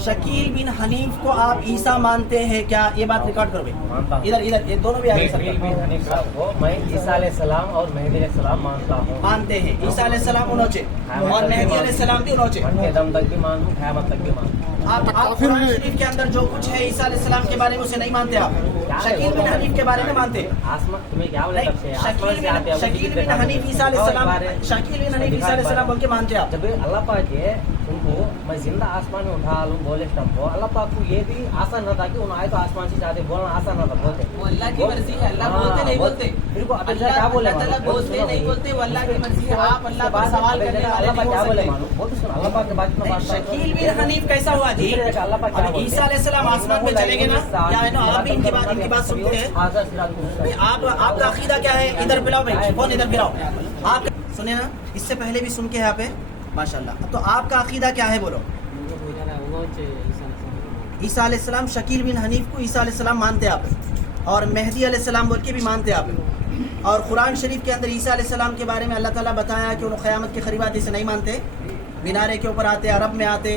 शकील बिन हनीफ को आप ईसा मानते हैं क्या? ये बात रिकॉर्ड करो भाई, इधर इधर ये दोनों भी आगे शकील बिन हनीफ को मैं ईसा अलैहिस्सलाम और मेहदी अलैहिस्सलाम मानता हूँ। मानते हैं ईसा अलैहिस्सलाम उन्होंने और मेहदी अलैहिस्सलाम भी उन्होंने। मरते दम तक भी मानूँ, क़यामत तक भी मानूँ। आप कुरान शरीफ के अंदर जो कुछ है ईसा अलैहिस्सलाम के बारे में उसे नहीं मानते आप, शकील बिन हनीफ के बारे में मानते। आसमान तुम्हें क्या बोले? शकील बिन हनीफ ईसा अलैहिस्सलाम, शकील बिन हनीफ ईसा अलैहिस्सलाम बोल के मानते आप। जब अल्लाह पाक है उनको मैं जिंदा आसमान में उठा लूँ बोले तो अल्लाह पाक को ये भी आसान न था कि उन आए तो आसमान से जाते, बोलना आसान न था। बोलते वो अल्लाह की मर्जी है, अल्लाह बोलते नहीं बोलते, फिर को अल्लाह क्या बोले? अल्लाह बोलते नहीं बोलते, वो अल्लाह की मर्जी है। आप अल्लाह पर सवाल करने वाले अल्लाह पाक नहीं क्या हो बोले? सकते। मानो बोल सुन, अल्लाह पाक के बात में बात शकील बिन हनीफ कैसा हुआ जी? अल्लाह पाक क्या बोलते? ईसा अलैहिस्सलाम आसमान में चले गए ना, क्या है ना? आप भी इनकी बात सुनते हैं। भाई आप आपका अकीदा क्या है? इधर पिलाओ भाई, फोन इधर पिलाओ। आप सुने ना, इससे पहले भी सुन के यहाँ पे माशाल्लाह। तो आपका अकीदा क्या है बोलो? ईसा अलैहिस्सलाम, शकील बिन हनीफ को ईसा अलैहिस्सलाम मानते आप, और मेहदी अलैहिस्सलाम बोल के भी मानते आप। और कुरान शरीफ के अंदर ईसा अलैहिस्सलाम के बारे में अल्लाह ताला बताया कि उन्होंने क़यामत के करीब आते से नहीं मानते, मीनारे के ऊपर आते, अरब में आते,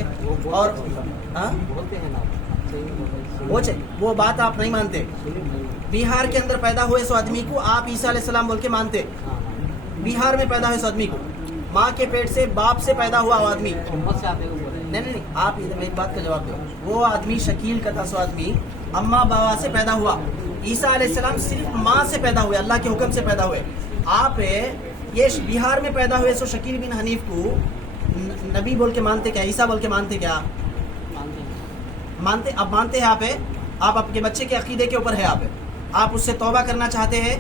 और वो बात आप नहीं मानते। बिहार के अंदर पैदा हुए सो आदमी को आप ईसा अलैहिस्सलाम बोल के मानते। बिहार में पैदा हुए सो आदमी को, माँ के पेट से बाप से पैदा हुआ आदमी, नहीं, आप इधर मेरी बात का जवाब दो। वो आदमी शकील का था, सो आदमी अम्मा बाबा से पैदा हुआ। ईसा अलैहिस्सलाम सिर्फ माँ से पैदा हुए, अल्लाह के हुक्म से पैदा हुए। आप ये बिहार में पैदा हुए सो शकील बिन हनीफ को नबी बोल के मानते क्या? ईसा बोल के मानते क्या? मानते। अब मानते हैं आप आपके बच्चे के अकीदे के ऊपर है, आप उससे तौबा करना चाहते हैं,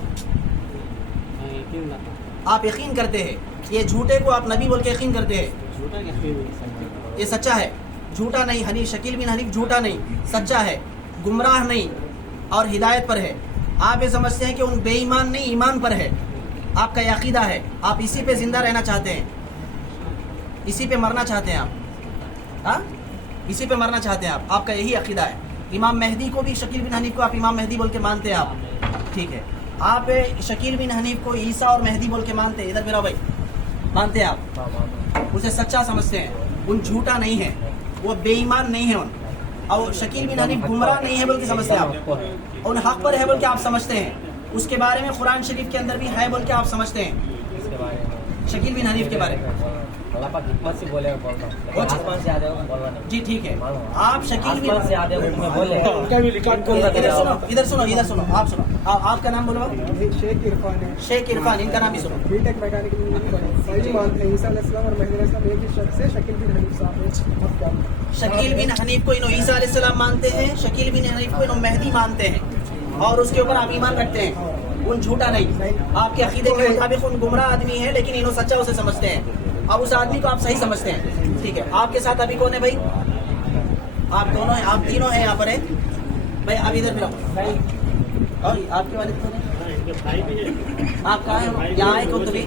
आप यकीन करते हैं। ये झूठे को आप नबी बोल के यकीन करते हैं, ये सच्चा है, झूठा नहीं। हनीफ, शकील बिन हनीफ झूठा नहीं, सच्चा है, गुमराह नहीं और हिदायत पर है। आप ये समझते हैं कि उन बेईमान नहीं, ईमान पर है, आपका ये अकीदा है। आप इसी पे जिंदा रहना चाहते हैं, इसी पे मरना चाहते हैं आप, हाँ, इसी पे मरना चाहते हैं आप, आपका यही अकीदा है। इमाम मेहदी को भी, शकील बिन हनीफ को आप इमाम मेहदी बोल के मानते हैं आप, ठीक है। आप शकील बिन हनीफ को ईसा और मेहदी बोल के मानते हैं, इधर मेरा भाई, मानते हैं आप, उसे सच्चा समझते हैं, उन झूठा नहीं है, वो बेईमान नहीं है उन, और शकील बिन हनीफ गुमराह नहीं है बोल के समझते हैं आप, उन हक पर है बोल के आप समझते हैं। उसके बारे में कुरान शरीफ के अंदर भी है बोल के आप समझते हैं, शकील बिन हनीफ के बारे में। अल्लाह पाक हिकमत से बोले, बोलता हूँ आसमान से आते हो बोलना नहीं जी, ठीक है। आप शकील बिन आसमान से आते हो तुम्हें बोले, इधर सुनो, आप सुनो, आपका नाम बोलो। शेख इरफान है। शेख इरफान, इनका नाम भी सुनो। बीटेक मैकेनिकल इंजीनियरिंग सही मानते हैं ईसा अलैहिस्सलाम और मेहदी अलैहिस्सलाम एक ही शख्स है। शकील बिन हनीफ साहब शकील बिन हनीफ को इन्हों ईसा अलैहिस्सलाम मानते हैं, शकील बिन हनीफ को इन्हों मेहदी मानते हैं, और उसके ऊपर आप ईमान रखते हैं, उन झूठा नहीं। आपके अकीदे के मुताबिक उन गुमराह आदमी है, लेकिन इन्हों सच्चा उसे समझते हैं, अब उस आदमी को आप सही समझते हैं, ठीक है। आपके साथ अभी कौन है भाई? आप दोनों हैं, आप तीनों हैं यहाँ पर है भाई। अब इधर फिर और आपके वालिद कौन है? आप कहाँ हैं? यहाँ आए कौन? तो भी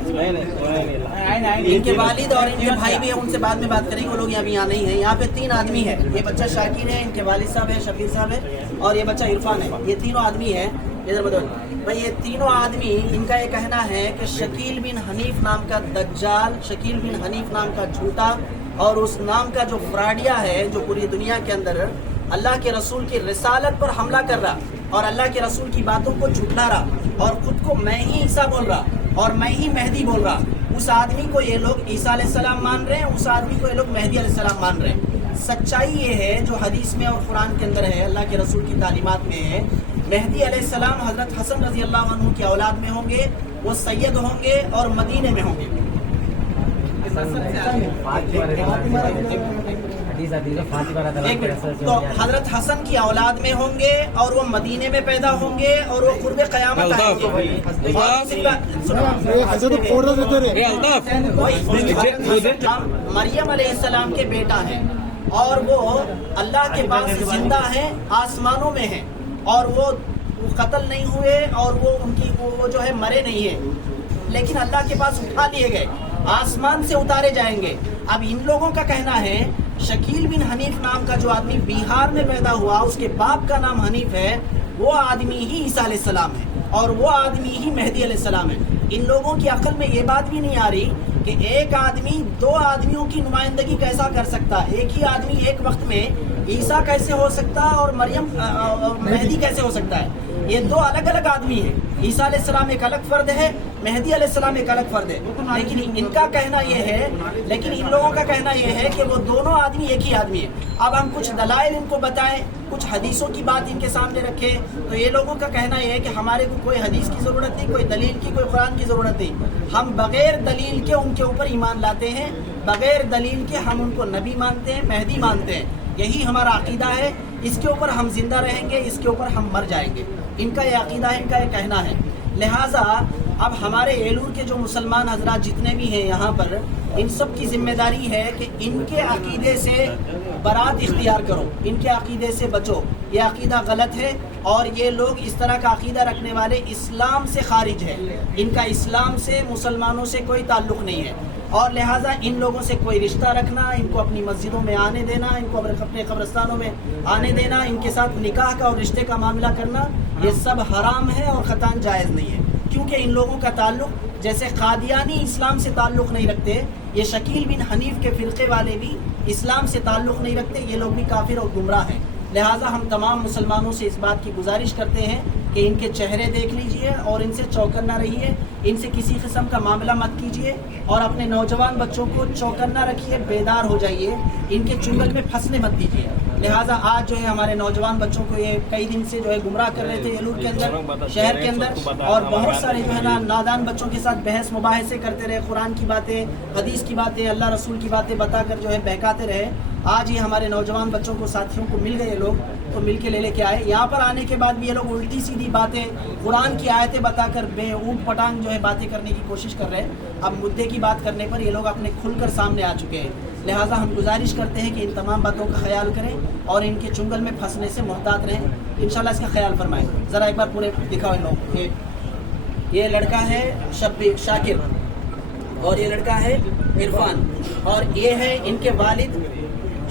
इनके वालिद और इनके भाई भी हैं, उनसे बाद में बात करेंगे। वो लोग यहाँ नहीं है। यहाँ पे 3 आदमी है, ये बच्चा शाकिर है, इनके वालिद साहब है, शकील साहब है, और ये बच्चा इरफान है। ये तीनों आदमी है, इधर बताओ भाई। ये तीनों आदमी, इनका ये कहना है कि शकील बिन हनीफ नाम का दज्जाल, शकील बिन हनीफ नाम का झूठा, और उस नाम का जो फ्राडिया है, जो पूरी दुनिया के अंदर अल्लाह के रसूल की रिसालत पर हमला कर रहा और अल्लाह के रसूल की बातों को झुठला रहा, और खुद को मैं ही ईसा बोल रहा और मैं ही मेहदी बोल रहा, उस आदमी को ये लोग ईसा अलैहिस्सलाम मान रहे हैं, उस आदमी को ये लोग मेहदी अलैहिस्सलाम मान रहे हैं। सच्चाई ये है जो हदीस में और कुरान के अंदर है, अल्लाह के रसूल की तालीमात में है, मेहदी अलैहिस्सलाम हजरत हसन रजी अल्लाह अन्हु की औलाद में होंगे, वो सैयद होंगे और मदीने में होंगे। तो हजरत हसन की औलाद में होंगे और वो मदीने में पैदा होंगे और वो कुर्बे क़यामत आएंगे। मरियम अलैहिस्सलाम के बेटा हैं और वो अल्लाह के पास जिंदा हैं, आसमानों में हैं, और वो कत्ल नहीं हुए और वो उनकी वो जो है मरे नहीं है, लेकिन अल्लाह के पास उठा लिए गए, आसमान से उतारे जाएंगे। अब इन लोगों का कहना है शकील बिन हनीफ नाम का जो आदमी बिहार में पैदा हुआ, उसके बाप का नाम हनीफ है, वो आदमी ही ईसा अलैहिस्सलाम है और वो आदमी ही मेहदी अलैहिस्सलाम है। इन लोगों की अक्ल में ये बात भी नहीं आ रही कि एक आदमी 2 आदमियों की नुमाइंदगी कैसा कर सकता है। एक ही आदमी एक वक्त में عیسیٰ کیسے ہو سکتا ہے اور مریم مہدی کیسے ہو سکتا ہے؟ یہ دو الگ الگ آدمی ہیں. عیسیٰ علیہ السلام ایک الگ فرد ہے, مہدی علیہ السلام ایک الگ فرد ہے. لیکن ان کا کہنا یہ ہے, لیکن ان لوگوں کا کہنا یہ ہے کہ وہ دونوں آدمی ایک ہی آدمی ہے. اب ہم کچھ دلائل ان کو بتائیں, کچھ حدیثوں کی بات ان کے سامنے رکھیں, تو یہ لوگوں کا کہنا یہ ہے کہ ہمارے کو کوئی حدیث کی ضرورت نہیں, کوئی دلیل کی, کوئی قرآن کی ضرورت نہیں. ہم بغیر دلیل کے ان کے اوپر ایمان لاتے ہیں, بغیر دلیل کے ہم ان کو نبی مانتے ہیں, مہدی مانتے ہیں. یہی ہمارا عقیدہ ہے, اس کے اوپر ہم زندہ رہیں گے, اس کے اوپر ہم مر جائیں گے. ان کا یہ عقیدہ ہے, ان کا یہ کہنا ہے. لہٰذا اب ہمارے ایلور کے جو مسلمان حضرات جتنے بھی ہیں یہاں پر, ان سب کی ذمہ داری ہے کہ ان کے عقیدے سے برات اختیار کرو, ان کے عقیدے سے بچو. یہ عقیدہ غلط ہے اور یہ لوگ اس طرح کا عقیدہ رکھنے والے اسلام سے خارج ہے. ان کا اسلام سے, مسلمانوں سے کوئی تعلق نہیں ہے, اور لہٰذا ان لوگوں سے کوئی رشتہ رکھنا, ان کو اپنی مسجدوں میں آنے دینا, ان کو اپنے قبرستانوں میں آنے دینا, ان کے ساتھ نکاح کا اور رشتے کا معاملہ کرنا, یہ سب حرام ہے اور قطعاً جائز نہیں ہے. کیونکہ ان لوگوں کا تعلق, جیسے قادیانی اسلام سے تعلق نہیں رکھتے, یہ شکیل بن حنیف کے فرقے والے بھی اسلام سے تعلق نہیں رکھتے, یہ لوگ بھی کافر اور گمراہ ہیں. لہٰذا ہم تمام مسلمانوں سے اس بات کی گزارش کرتے ہیں کہ ان کے چہرے دیکھ لیجئے اور ان سے چوکنا رہیے, ان سے کسی قسم کا معاملہ مت کیجئے, اور اپنے نوجوان بچوں کو چوکنا رکھیے, بیدار ہو جائیے, ان کے چنگل میں پھنسنے مت دیجیے. لہٰذا آج جو ہے ہمارے نوجوان بچوں کو یہ کئی دن سے جو ہے گمراہ کر رہے تھے ایلور کے اندر, شہر کے اندر, اور بہت سارے جو ہے نا نادان بچوں کے ساتھ بحث مباحثے کرتے رہے, قرآن کی باتیں, حدیث کی باتیں, اللہ رسول کی باتیں بتا کر جو ہے بہکاتے رہے. آج یہ ہمارے نوجوان بچوں کو, ساتھیوں کو مل گئے لوگ, تو مل کے لے کے آئے. یہاں پر آنے کے بعد بھی یہ لوگ الٹی سیدھی باتیں, قرآن کی آیتیں بتا کر بے اوٹ پٹانگ جو ہے باتیں کرنے کی کوشش کر رہے ہیں. اب مدعے کی بات کرنے پر یہ لوگ اپنے کھل کر سامنے آ چکے ہیں. لہٰذا ہم گزارش کرتے ہیں کہ ان تمام باتوں کا خیال کریں اور ان کے چنگل میں پھنسنے سے محتاط رہیں. انشاءاللہ اس کا خیال فرمائیں. ذرا ایک بار پورے دکھاؤ ان لوگ. یہ لڑکا ہے شبیر شاکر, اور یہ لڑکا ہے عرفان, اور یہ ہے ان کے والد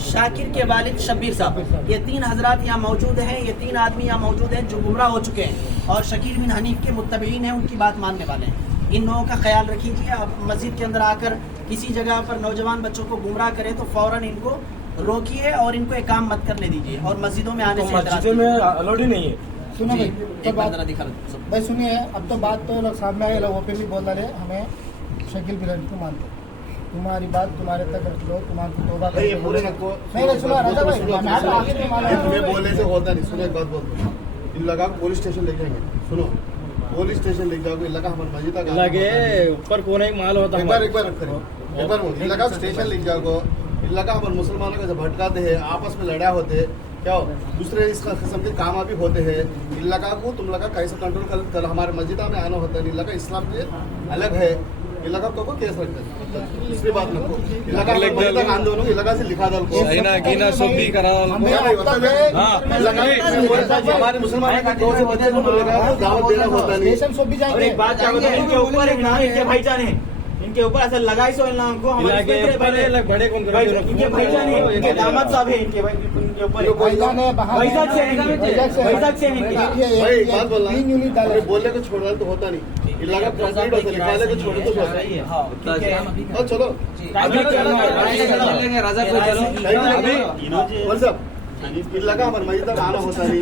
شاکر کے والد شبیر صاحب. یہ تین حضرات یہاں موجود ہیں, یہ تین آدمی یہاں موجود ہیں جو گمراہ ہو چکے ہیں اور شکیل بن حنیف کے متبعین ہیں, ان کی بات ماننے والے ہیں. ان لوگوں کا خیال رکھیے. اب مسجد کے اندر آ کر کسی جگہ پر نوجوان بچوں کو گمراہ کرے تو فوراً ان کو روکیے اور ان کو ایک کام مت کرنے دیجیے, اور مسجدوں میں آنے سے مسجدوں میں الاؤڈ ہی نہیں ہے. سنو بھائی, ایک بات ذرا دکھا بھائی سنیے, اب تو بات تو لوگ سامنے آئے, لوگوں پہ بھی بول رہے ہمیں شکیل بن حنیف کو مانتے. تمہاری بات تمہارے تک رکھ لو, تمہاری توبہ کرو. نہیں سنا رضا بھائی, بولنے سے ہوتا نہیں. سنو ایک بات بولتا ہوں, ان لگا پولیس اسٹیشن لے جائیں گے. سنو, پولیس اسٹیشن لے جاؤ گے, لگا ہمارے مسجد کا لگے اوپر کونے ایک مال ہوتا ایک بار لگا اسٹیشن لے جاؤ گے, لگا ہمارے مسلمانوں کو بھٹکاتے ہیں, آپس میں لڑائی ہوتے ہیں, کیا ہو دوسرے اس قسم کے کام بھی ہوتے ہیں. ان لگا کو تم لگا کیسے کنٹرول کر, ہمارے مسجد میں آنا ہوتا ہے. ان لگا اسلام سے الگ ہے, ان لگا کو کیس رکھتے ہیں. دوسری بات نہ کو, ان لگا مسجد کا آندولن ان لگا سے لکھا دال کو گینا سب بھی کرا ہمارے مسلمانوں کا دو سے بدل دعوت دینا ہوتا نہیں. اور ایک بات کیا بتاؤں, ان کے اوپر ایک نام ان کے بھائی جان ہیں, ان کے اوپر ایسا لگائی سو ان لوگوں کو بڑے کون ان کے بھائی جان ہیں, ان کے داماد صاحب ہیں, ان کے اوپر ویزاک سے ہیں بات بولنا بولنے کو چھوڑنا تو ہوتا نہیں. ان لگا کمپلیٹ ہوتا ہے, نکالے کو چھوڑے تو چلو صاحب, ان لگا ہمارے مسجد تک آنا ہوتا نہیں.